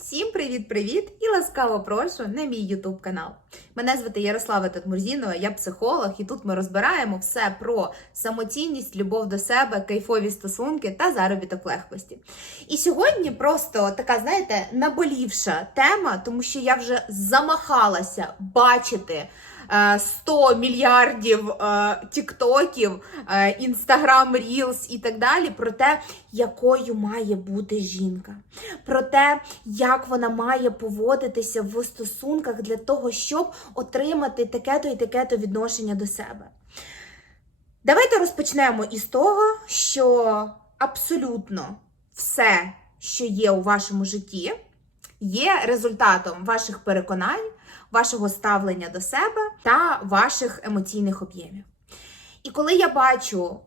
Всім привіт-привіт і ласкаво прошу на мій YouTube канал. Мене звати Ярослава Татмурзінова, я психолог, і тут ми розбираємо все про самоцінність, любов до себе, кайфові стосунки та заробіток легкості. І сьогодні просто така, знаєте, наболівша тема, тому що я вже замахалася бачити. Е, 100 мільярдів е, тіктоків, е, інстаграм, рілс і так далі про те, якою має бути жінка, про те, як вона має поводитися в стосунках для того, щоб отримати таке-то і таке-то відношення до себе. Давайте розпочнемо із того, що абсолютно все, що є у вашому житті, є результатом ваших переконань, вашого ставлення до себе та ваших емоційних об'ємів. І коли я бачу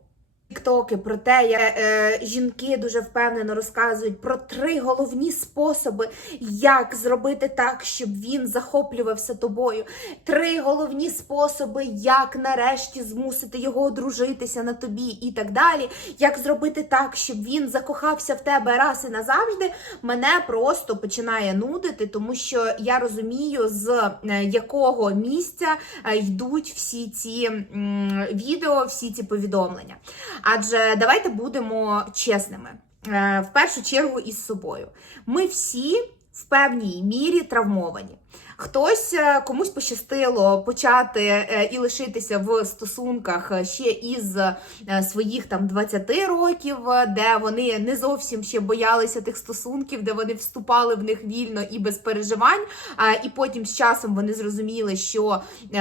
тіктоки про те, як е, жінки дуже впевнено розказують про три головні способи, як зробити так, щоб він захоплювався тобою. Три головні способи, як нарешті змусити його одружитися на тобі, і так далі. Як зробити так, щоб він закохався в тебе раз і назавжди, мене просто починає нудити, тому що я розумію, з е, якого місця е, йдуть всі ці м, відео, всі ці повідомлення. Адже давайте будемо чесними. Е, В першу чергу із собою. Ми всі в певній мірі травмовані. Хтось е, комусь пощастило почати е, і лишитися в стосунках е, ще із своїх там 20 років, де вони не зовсім ще боялися тих стосунків, де вони вступали в них вільно і без переживань. І потім з часом вони зрозуміли, що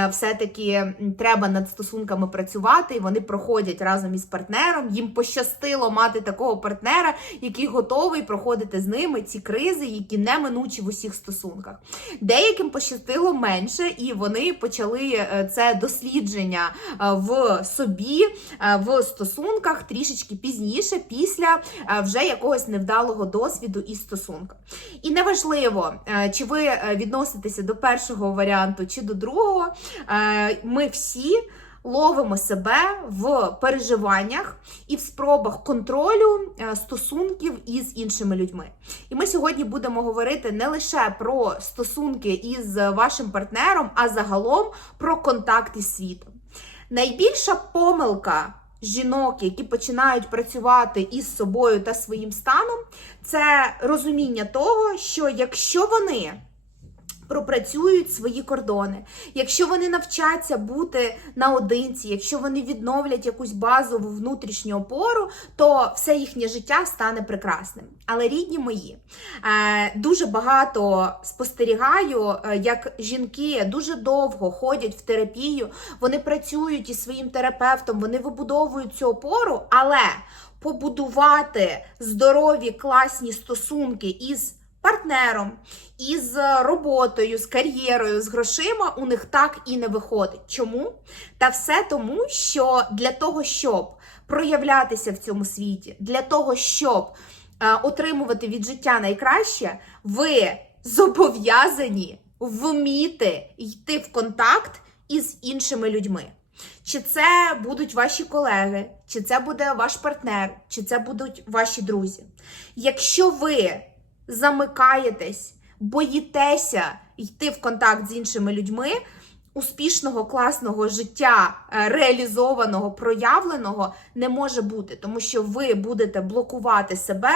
все-таки треба над стосунками працювати, і вони проходять разом із партнером. Їм пощастило мати такого партнера, який готовий проходити з ними ці кризи, які неминучі в усіх стосунках. Деяким пощастило менше, і вони почали е, це дослідження е, в собі, е, в стосунках трішечки пізніше, після вже якогось невдалого досвіду і стосунка. І неважливо, чи ви відноситеся до першого варіанту чи до другого, ми всі. Ловимо себе в переживаннях і в спробах контролю е, стосунків із іншими людьми. І ми сьогодні будемо говорити не лише про стосунки із вашим партнером, а загалом про контакт із світом. Найбільша помилка жінок, які починають працювати із собою та своїм станом, це розуміння того, що якщо вони пропрацюють свої кордони, якщо вони навчаться бути наодинці, якщо вони відновлять якусь базову внутрішню опору, то все їхнє життя стане прекрасним. Але рідні мої, е, дуже багато спостерігаю, е, як жінки дуже довго ходять в терапію, вони працюють із своїм терапевтом, вони вибудовують цю опору, але побудувати здорові, класні стосунки із партнером, із роботою, з кар'єрою, з грошима у них так і не виходить. Чому? Та все тому, що для того, щоб проявлятися в цьому світі, для того, щоб е, отримувати від життя найкраще, ви зобов'язані вміти йти в контакт із іншими людьми. Чи це будуть ваші колеги, чи це буде ваш партнер, чи це будуть ваші друзі. Якщо ви замикаєтесь, боїтеся йти в контакт з іншими людьми, успішного, класного життя, е, реалізованого, проявленого не може бути, тому що ви будете блокувати себе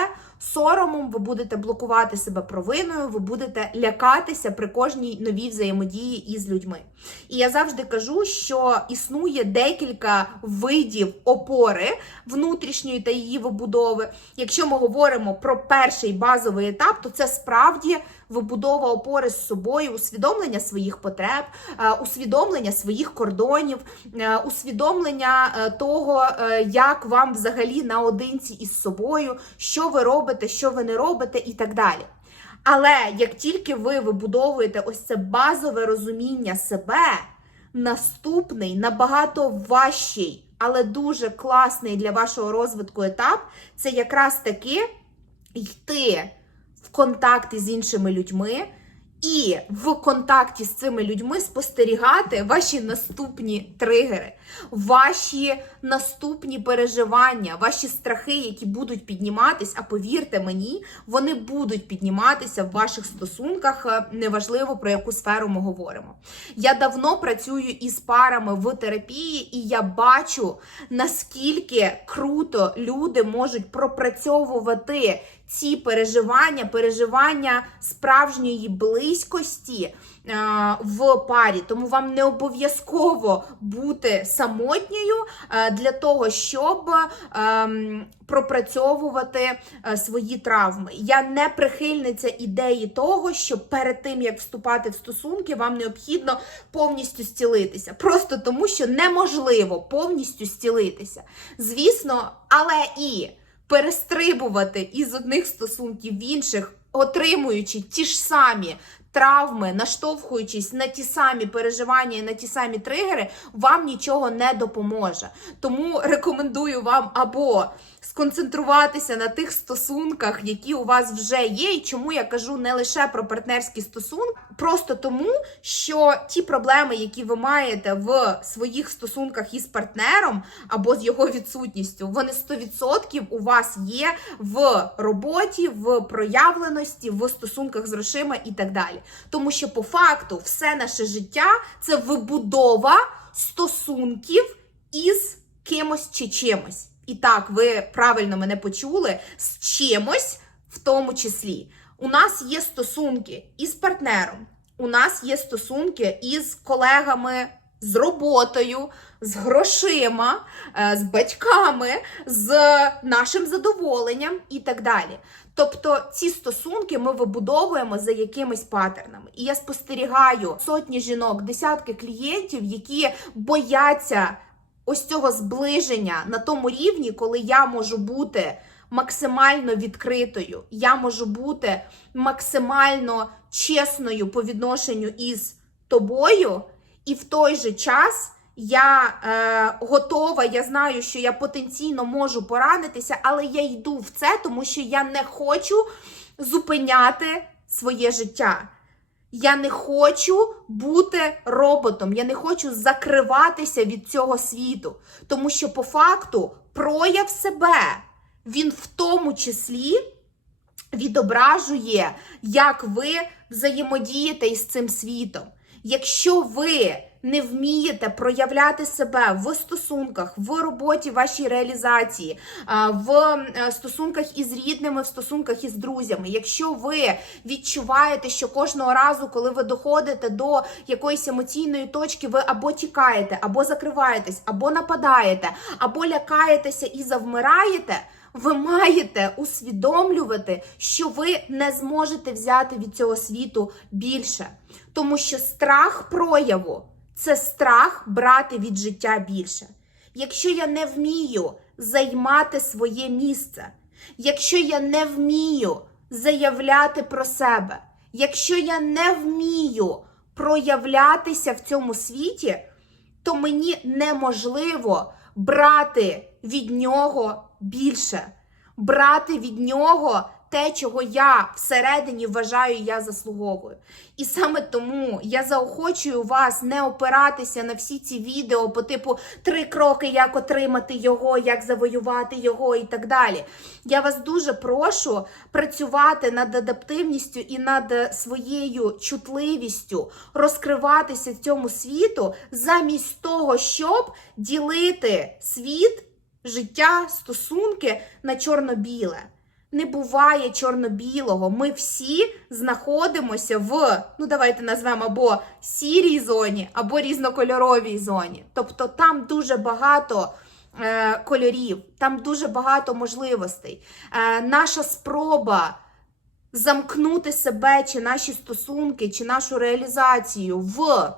соромом, ви будете блокувати себе провиною, ви будете лякатися при кожній новій взаємодії із людьми. І я завжди кажу, що існує декілька видів опори внутрішньої та її вибудови. Якщо ми говоримо про перший базовий етап, то це справді вибудова опори з собою, усвідомлення своїх потреб, е, усвідомлення своїх кордонів, е, усвідомлення е, того, як вам взагалі наодинці із собою, що ви робите, що ви не робите, і так далі. Але як тільки ви вибудовуєте ось це базове розуміння себе, наступний набагато важчий, але дуже класний для вашого розвитку етап це якраз таки йти в контакти з іншими людьми. І в контакті з цими людьми спостерігати ваші наступні тригери, ваші наступні переживання, ваші страхи, які будуть підніматись, а повірте мені, вони будуть підніматися в ваших стосунках, е, неважливо про яку сферу ми говоримо. Я давно працюю із парами в терапії, і я бачу, наскільки круто люди можуть пропрацьовувати ці переживання, переживання справжньої близькості в парі. Тому вам не обов'язково бути самотньою е, для того, щоб ем, пропрацьовувати е, свої травми. Я не прихильниця ідеї того, що перед тим як вступати в стосунки, вам необхідно повністю зцілитися. Просто тому, що неможливо повністю зцілитися. Звісно, але і перестрибувати із одних стосунків в інших, отримуючи ті ж самі травми, наштовхуючись на ті самі переживання і на ті самі тригери, вам нічого не допоможе. Тому рекомендую вам або сконцентруватися на тих стосунках, які у вас вже є, і чому я кажу не лише про партнерські стосунки, просто тому, що ті проблеми, які ви маєте в своїх стосунках із партнером або з його відсутністю, вони 100% у вас є в роботі, в проявленості, в стосунках з грошима і так далі. Тому що по факту все наше життя це вибудова стосунків із кимось чи чимось. І так, ви правильно мене почули з чимось в тому числі. У нас є стосунки із партнером, у нас є стосунки із колегами, з роботою, з грошима, е, з батьками, з нашим задоволенням і так далі. Тобто ці стосунки ми вибудовуємо за якимись паттернами. І я спостерігаю сотні жінок, десятки клієнтів, які бояться ось цього зближення на тому рівні, коли я можу бути максимально відкритою, я можу бути максимально чесною по відношенню із тобою, і в той же час. Я е, готова, я знаю, що я потенційно можу поранитися, але я йду в це, тому що я не хочу зупиняти своє життя. Я не хочу бути роботом, я не хочу закриватися від цього світу. Тому що по факту прояв себе, він в тому числі відображує, як ви взаємодієте із цим світом. Якщо ви не вмієте проявляти себе в стосунках, в роботі вашій реалізації, в е, стосунках із рідними, в стосунках із друзями, якщо ви відчуваєте, що кожного разу, коли ви доходите до якоїсь емоційної точки, ви або тікаєте, або закриваєтесь, або нападаєте, або лякаєтеся і завмираєте. Ви маєте усвідомлювати, що ви не зможете взяти від цього світу більше, тому що страх прояву це страх брати від життя більше. Якщо я не вмію займати своє місце, якщо я не вмію заявляти про себе, якщо я не вмію проявлятися в цьому світі, то мені неможливо брати від нього більше, брати від нього те, чого я всередині вважаю, я заслуговую. І саме тому я заохочую вас не опиратися на всі ці відео по типу три кроки, як отримати його, як завоювати його і так далі. Я вас дуже прошу працювати над адаптивністю і над своєю чутливістю, розкриватися цьому світу замість того, щоб ділити світ, життя, стосунки на чорно-біле не буває чорно-білого. Ми всі знаходимося в, ну давайте назвемо або сірій зоні, або різнокольоровій зоні. Тобто там дуже багато. е, Кольорів, там дуже багато можливостей. Е, наша спроба замкнути себе, чи наші стосунки, чи нашу реалізацію в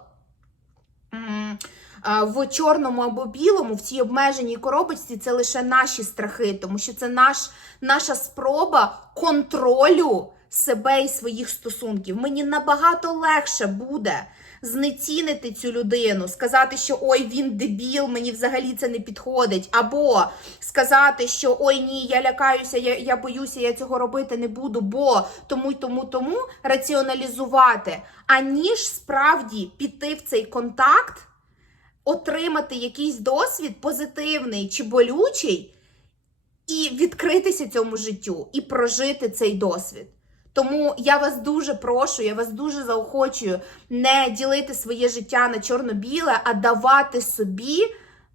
в чорному або білому, в цій обмеженій коробочці, це лише наші страхи, тому що це наш, наша спроба контролю себе і своїх стосунків. Мені набагато легше буде знецінити цю людину, сказати, що ой, він дебіл, мені взагалі це не підходить. Або сказати, що ой, ні, я лякаюся, я, я боюся, я цього робити не буду, бо тому й тому, тому раціоналізувати, аніж справді піти в цей контакт отримати якийсь досвід позитивний чи болючий, і відкритися цьому життю, і прожити цей досвід. Тому я вас дуже прошу, я вас дуже заохочую не ділити своє життя на чорно-біле, а давати собі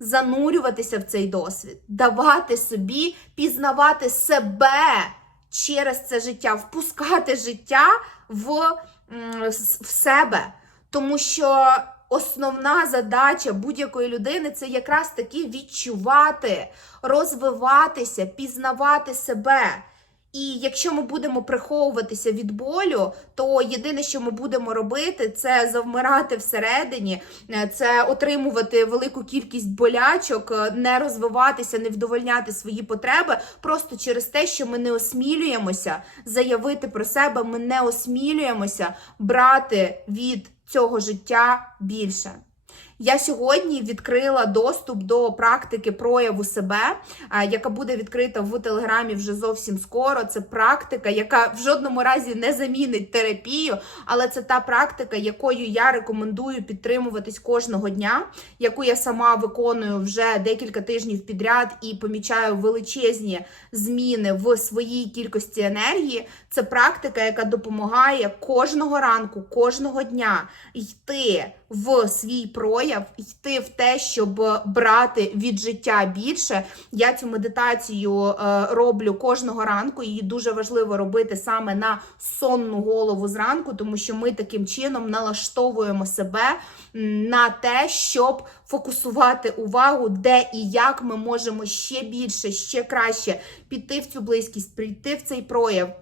занурюватися в цей досвід, давати собі пізнавати себе через це життя, впускати життя в, в себе. Тому що основна задача будь-якої людини це якраз таки відчувати, розвиватися, пізнавати себе. І якщо ми будемо приховуватися від болю, то єдине, що ми будемо робити, це завмирати всередині, е, це отримувати велику кількість болячок, е, не розвиватися, не вдовольняти свої потреби, просто через те, що ми не осмілюємося заявити про себе, ми не осмілюємося брати від цього життя більше. Я сьогодні відкрила доступ до практики прояву себе, яка буде відкрита в телеграмі вже зовсім скоро. Це практика, яка в жодному разі не замінить терапію, але це та практика, якою я рекомендую підтримуватись кожного дня, яку я сама виконую вже декілька тижнів підряд і помічаю величезні зміни в своїй кількості енергії. Це практика, яка допомагає кожного ранку, кожного дня йти в свій прояв, йти в те, щоб брати від життя більше. Я цю медитацію е, роблю кожного ранку. Її дуже важливо робити саме на сонну голову зранку, тому що ми таким чином налаштовуємо себе на те, щоб фокусувати увагу, де і як ми можемо ще більше, ще краще піти в цю близькість, прийти в цей прояв.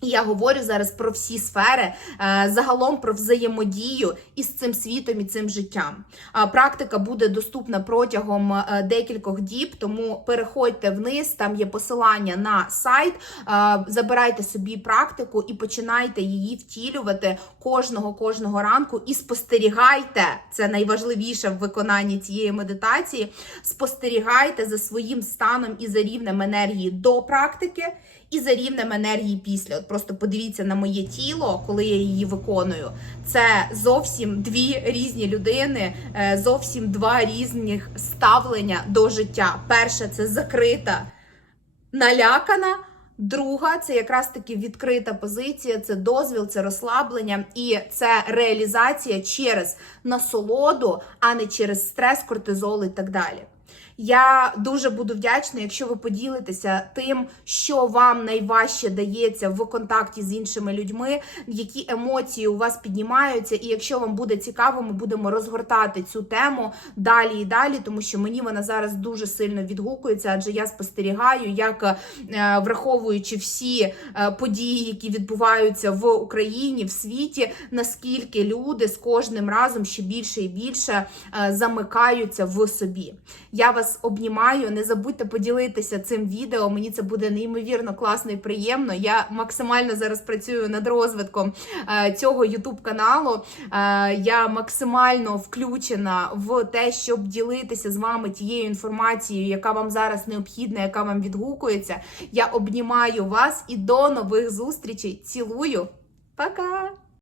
Я говорю зараз про всі сфери, е, загалом про взаємодію із цим світом і цим життям. Практика буде доступна протягом е, декількох діб, тому переходьте вниз, там є посилання на сайт, е, забирайте собі практику і починайте її втілювати кожного кожного ранку. І спостерігайте, це найважливіше в виконанні цієї медитації. Спостерігайте за своїм станом і за рівнем енергії до практики і за рівнем енергії після. От просто подивіться на моє тіло, коли я її виконую. Це зовсім дві різні людини, е, зовсім два різних ставлення до життя. Перше це закрита, налякана. Друга це якраз таки відкрита позиція, це дозвіл, це розслаблення і це реалізація через насолоду, а не через стрес, кортизол і так далі. Я дуже буду вдячна, якщо ви поділитеся тим, що вам найважче дається в контакті з іншими людьми, які емоції у вас піднімаються. І якщо вам буде цікаво, ми будемо розгортати цю тему далі і далі, тому що мені вона зараз дуже сильно відгукується, адже я спостерігаю, як е, враховуючи всі е, події, які відбуваються в Україні, в світі, наскільки люди з кожним разом ще більше і більше е, замикаються в собі. Я вас обнімаю. Не забудьте поділитися цим відео. Мені це буде неймовірно класно і приємно. Я максимально зараз працюю над розвитком е, цього youtube каналу. Е, я максимально включена в те, щоб ділитися з вами тією інформацією, яка вам зараз необхідна, яка вам відгукується. Я обнімаю вас і до нових зустрічей. Цілую. Пока!